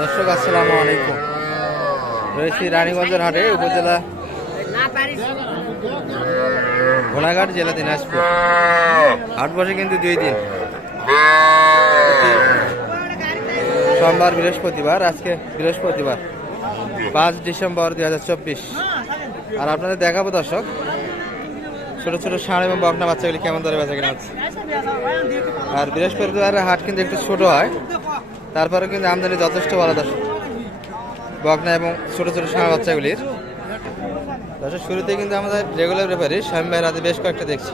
দর্শক, আসসালামু আলাইকুম। রয়েছি রানীগঞ্জের হাটে, উপজেলা ঘোড়াঘাট, জেলা দিনাজপুর। হাট বসে কিন্তু দুই দিন। সোমবার বৃহস্পতিবার, আজকে বৃহস্পতিবার, পাঁচ ডিসেম্বর দুই হাজার চব্বিশ। আর আপনাদের দেখাবো দর্শক, ছোট ছোট ষাঁড় এবং বকনা বাচ্চাগুলি কেমন দরে বেচা কেনা হচ্ছে। আর বৃহস্পতিবার হাট কিন্তু একটু ছোট হয়। তারপরে কিন্তু আমদানি যথেষ্ট ভালো দর্শক। বকনা এবং ছোট ছোট ষাঁড় বাচ্চাগুলির। দর্শক শুরুতে কিন্তু আমাদের রেগুলার ব্যাপারে স্বামী ভাইয়ের হাতে বেশ কয়েকটা দেখছি।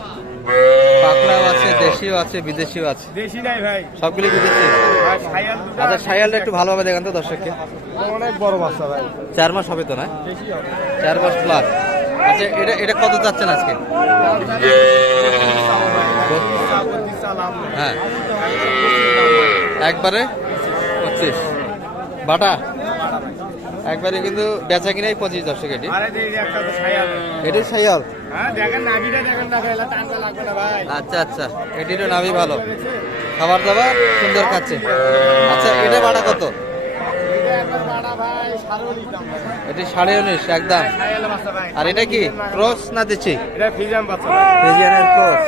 পাকড়াও আছে দেশিও আছে বিদেশিও আছে। বেশি নাই ভাই। সবগুলি বিদেশি। আচ্ছা সাইয়ালটা একটু ভালোভাবে দেখান তো দর্শককে। অনেক বড় বাচ্চা ভাই। চার মাস হবে তো না? চার মাস প্লাস আচ্ছা এটা এটা কত চাচ্ছেন আজকে? হ্যাঁ। একবারে? পঁচিশ। বাটা? একবারে কিন্তু বেচা কিনাই পঁচিশ দর্শক এটি। এটি সাইয়াল হ্যাঁ আচ্ছা আচ্ছা। এটিরও নাভি ভালো। খাবার দাবার সুন্দর খাচ্ছে। আচ্ছা এটা বাটা কত? এটা সাড়ে উনিশ একদম। আর এটা কি ক্রস না দিচ্ছি ক্রস।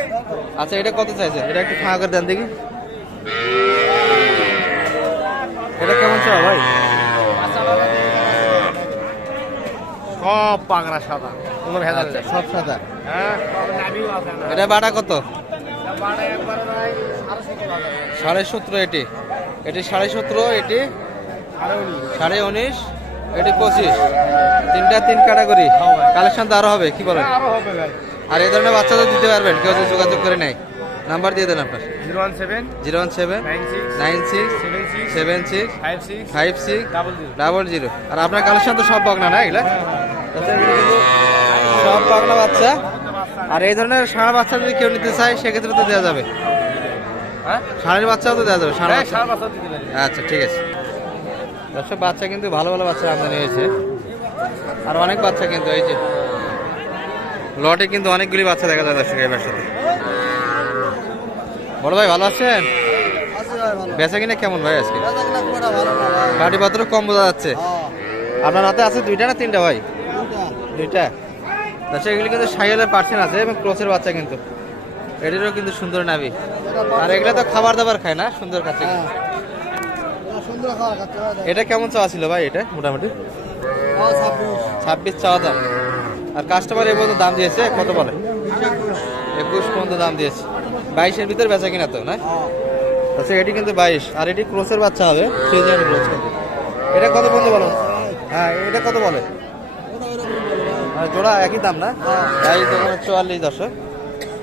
আচ্ছা এটা কত চাইছে এটা একটু ফাঁকা করে দেন দেখি। এটা কেমন ভাই? সব পাগড়া সাদা। কোনো ভেজাল আচ্ছা নেই। সব সাদা। হ্যাঁ এটা বাটা কত? সাড়ে সতেরো এটি। এটি সাড়ে সতেরো এটি সাড়ে উনিশ। এটি পঁচিশ। তিনটা তিন ক্যাটাগরি। কালেকশন তো আরও হবে কি বলেন? আরও আর এই ধরনের বাচ্চা তো দিতে পারবেন কেউ যদি যোগাযোগ করে নেয়। নাম্বার দিয়ে দেন আপনার। Zero one seven zero one seven nine six seven six five six double zero. আর আপনার কালেকশন তো সব বাগনা না এগুলা? সব বাগনা বাচ্চা। আর এই ধরনের ষাঁড় বাচ্চা যদি কেউ নিতে চায় সেক্ষেত্রে তো দেওয়া যাবে। হ্যাঁ? ষাঁড়ের বাচ্চাও তো দেওয়া যাবে ষাঁড় হ্যাঁ আচ্ছা ঠিক আছে। দর্শক বাচ্চা কিন্তু ভালো ভালো বাচ্চা আমদানি হয়েছে। আর অনেক বাচ্চা কিন্তু এই যে। লটে কিন্তু অনেকগুলি বাচ্চা দেখা যায় দর্শক এবার সাথে। বড় ভাই ভালো আছেন? বেচা কিনা কেমন ভাই আজকে? গাড়ি পত্র কম বোঝা যাচ্ছে। আপনার হাতে আছে দুইটা না তিনটা ভাই? দুইটা। দর্শক এগুলি কিন্তু সাইকেলের পার্সেন্ট আছে এবং ক্রসের বাচ্চা কিন্তু। এটিরও কিন্তু সুন্দর নাবি আর এগুলো তো খাবার দাবার খায় না সুন্দর খাচ্ছে। এটা কেমন চাওয়া ছিল ভাই এটা মোটামুটি? ছাব্বিশ। চাওয়া দাম। আর কাস্টমার এ পর্যন্ত দাম দিয়েছে কত বলে? একুশ পর্যন্ত দাম দিয়েছে। বাইশের ভিতর বেচা কিনা তো, না? আচ্ছা এটি কিন্তু বাইশ, আর এটি ক্রোসের বাচ্চা হবে ক্রোস এটা কত পর্যন্ত বলো? হ্যাঁ এটা কত বলে? জোড়া একই দাম, না? বাইশ দোকানে চুয়াল্লিশ দশক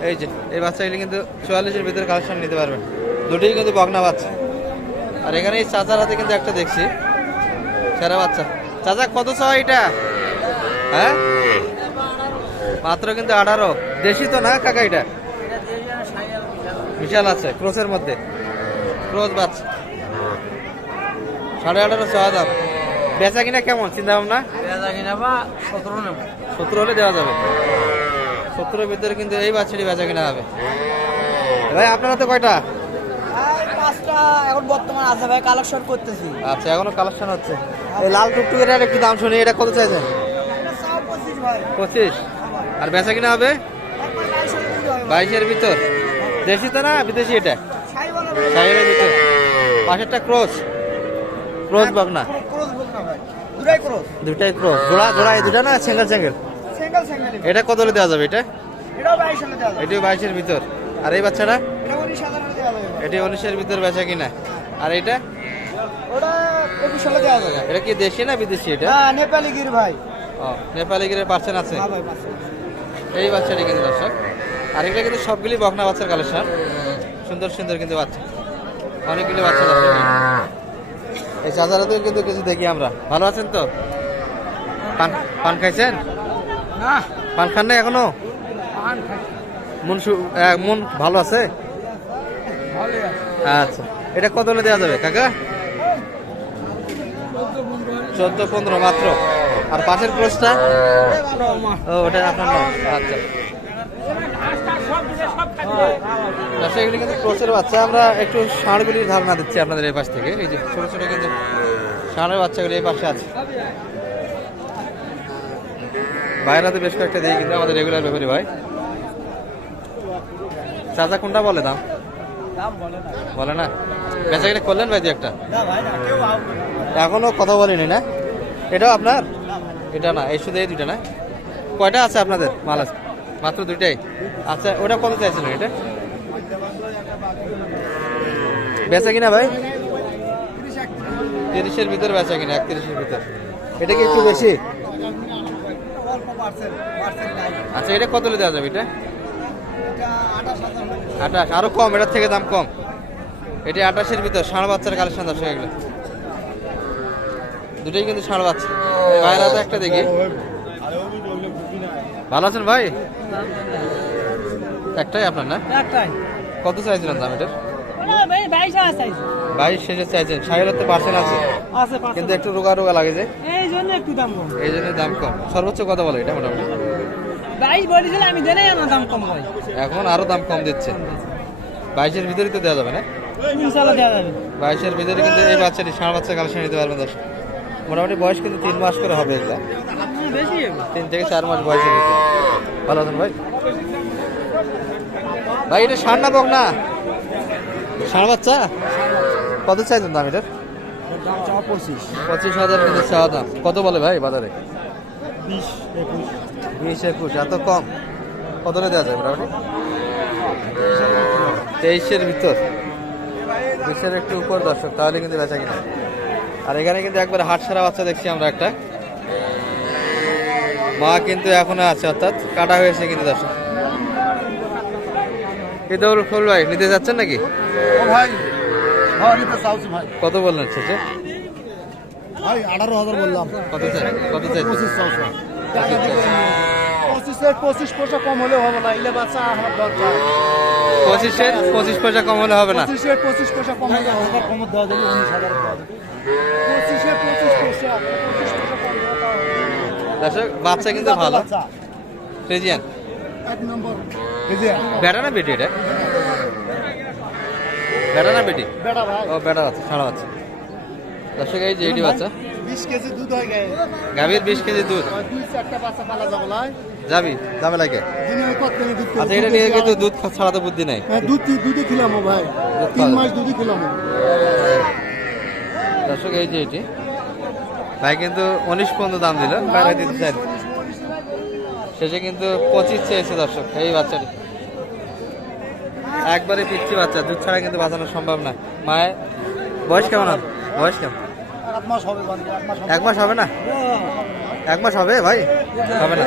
এই যে, এই বাচ্চাগুলি কিন্তু চুয়াল্লিশের ভিতরে কালেকশন নিতে পারবেন। দুটোই কিন্তু বগনা বাচ্চা। আর এখানে এই চাচার হাতে কিন্তু একটা দেখছি। সেরা বাচ্চা। চাচা, কত চাও এটা? হ্যাঁ? মাত্র কিন্তু আঠারো। দেশি তো না, কাকা এটা? বিশাল আছে ক্রোসের মধ্যে। ক্রোস বাচ্চা সাড়ে আঠারো চাওয়া দাম। বেচা কিনা কেমন চিন্তা ভাবনা? সত্তর হলে দেওয়া যাবে। সত্তরের ভিতরে কিন্তু এই বাচ্চাটি বেচা কিনা হবে। ভাই আপনার হাতে কয়টা? পাঁচটা এখন বর্তমান আছে ভাই কালেকশন করতেছি। আচ্ছা এখনও কালেকশন হচ্ছে। এই লাল টুকটুকের একটু দাম শুনি এটা কত চাইছেন? পঁচিশ আর বেচা কিনা হবে। বাইশের ভিতর? দেশি তো না বিদেশি এটা? ভিতর পাশেরটা ক্রস। ক্রস বাগ না। দুটাই ক্রস। জোড়া জোড়া এই দুটা না সিঙ্গেল সিঙ্গেল? এটা কত হলে দেওয়া যাবে এটা? এটাও বাইশের ভিতর। আর এই বাচ্চাটা? এটা উনিশের ভিতর বেচা কিনা। আর এটা? এটা কি দেশি না বিদেশি এটা? নেপালি গির ভাই। ও নেপালি গিরের পার্সেন্ট আছে? হ্যাঁ পাঁচশো। এই বাচ্চাটি কিন্তু দর্শক। আর এগুলো কিন্তু সবগুলি বকনা বাচ্চার কালেকশন সুন্দর সুন্দর কিন্তু বাচ্চা। অনেকগুলি বাচ্চা এই চাচারাতেও কিন্তু কিছু দেখি আমরা। ভালো আছেন তো? পান পান খাইছেন? না। পান খান নাই এখনও? মন মন ভালো আছে? আচ্ছা। এটা কত হলে দেওয়া যাবে কাকা? চোদ্দ পনেরো মাত্র। আর পাশের ক্রসটা ও ওটা আপনার আচ্ছা। দর্শক, এগুলি কিন্তু ক্রোচের বাচ্চা। আমরা একটু ষাঁড়গুলির ধারণা দিচ্ছি আপনাদের এই পাশ থেকে। এই যে ছোট ছোট কিন্তু ষাঁড়ের বাচ্চাগুলি এই পাশে আছে। বাইরাতে বেশ কয়েকটা দিয়ে কিন্তু আমাদের রেগুলার ব্যাপারী ভাই। চাচা কোনটা বলে দাম? বলে না। বেচা কিনে করলেন ভাই একটা? এখনও কথা বলিনি না? এটাও আপনার? এটা না, এই শুধু এই দুইটা না? কয়টা আছে আপনাদের মাল আছে? মাত্র দুইটাই। আচ্ছা ওটা কত চাইছিলেন এটা? বেচা কিনা ভাই? তিরিশের ভিতর বেচা কিনা একত্রিশের ভিতর। এটা কি একটু বেশি? আচ্ছা এটা কত দেওয়া যাবে এটা? আঠাশ আরও কম এটার থেকে দাম কম। এটি আঠাশের ভিতর ষাঁড় বাচ্চার কালেকশন দর্শক এগুলো। দুটোই কিন্তু ষাঁড় বাচ্চা। একটা দেখি। ভালো আছেন ভাই? একটাই আপনার না? একটাই। কত চাইছিলেন দাম এটার? বাইশ শেষে চাইছেন সাহের তো পার্সেন্ট আছে। আছে কিন্তু একটু রোগা রোগা লাগে যে। এই জন্য একটু দাম কম। এই জন্য দাম কম। সর্বোচ্চ কত বলে এটা মোটামুটি? বাইশ বলেছিল আমি দেনাই আমার দাম কম হয়। এখন আরও দাম কম দিচ্ছে। বাইশের ভিতরে তো দেওয়া যাবে না? ইনশাল্লাহ দেওয়া যাবে। বাইশের ভিতরে কিন্তু এই বাচ্চাটি ষাঁড় বাচ্চা কালেকশন নিতে পারবেন দর্শক। মোটামুটি বয়স কিন্তু তিন মাস করে হবে বেশি তিন থেকে চার মাস বয়সের ভিতরে। ভালো আছেন ভাই? ভাই এটা ষাঁড় না বক না? ষাঁড় বাচ্চা? কত চাইছেন দাম এটার? পঁচিশ পঁচিশ হাজার কিন্তু চাওয়া দাম। কত বলে ভাই বাজারে? বিশ একুশ। বিশ একুশ এত কম। কত দেওয়া যায় মোটামুটি? তেইশের ভিতর। বিশের একটু উপর দর্শক তাহলে কিন্তু বেচা কিনা। আর এখানে কিন্তু একবার হাট সারা বাচ্চা দেখছি আমরা একটা। মা কিন্তু এখনও আছে অর্থাৎ কাটা হয়েছে কিন্তু দর্শক। ঈদুল ফুল ভাই নিতে যাচ্ছেন নাকি? ও ভাই হ্যাঁ ভাই। কত বললেন শেষে? ভাই আঠারো হাজার বললাম। কত চাই কত চাই পঁচিশ পঁচিশে পঁচিশ পয়সা কম হলে হবে না ইলে বাচ্চা আমার দরকার। পঁচিশের পঁচিশ পয়সা কম হলে হবে না। পঁচিশে পঁচিশ পয়সা কম হলে হাজার কম দেওয়া যাবে উনিশ হাজার দেওয়া যাবে পঁচিশে পঁচিশ পয়সা পঁচিশ পয়সা কম দেওয়া তাও হবে। দর্শক বাচ্চা কিন্তু ভালো। ফ্রিজিয়ান? বেটা না বেটি এটা? বেটা না বেটি? বেটা ভাই। ও বেটা আছে সারা বাচ্চা। দর্শক এই যে এটি বাচ্চা। বিশ কেজি দুধ হয়ে গাভীর বিশ কেজি দুধ। আর দুই চারটা বাচ্চা পালা যাবে যাবি? লাগে? আচ্ছা এটা নিয়ে কিন্তু দুধ ছাড়া তো বুদ্ধি নাই। হ্যাঁ দুধ দুধে খিলাম ভাই। তিন মাস দুধে খিলাম দর্শক এই যে এটি। ভাই কিন্তু উনিশ পর্যন্ত দাম দিল বাইরে দিতে চাই। শেষে কিন্তু পঁচিশ চেয়েছে দর্শক এই বাচ্চাটি। একবারে পিচ্ছি বাচ্চা দুধ ছাড়া কিন্তু বাঁচানো সম্ভব না। মায়ের বয়স কেমন হবে? বয়স কেমন? মাস হবে এক মাস হবে। না? এক মাস হবে ভাই? হবে না।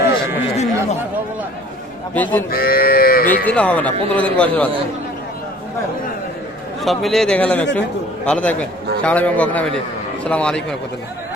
বিশ দিন বিশ দিনও হবে না পনেরো দিন বয়সের বাচ্চা। সব মিলিয়ে দেখালাম একটু। ভালো থাকবেন। সারা এবং বকনা মিলিয়ে। সালাম আলাইকুম রহমতুল্লাহ।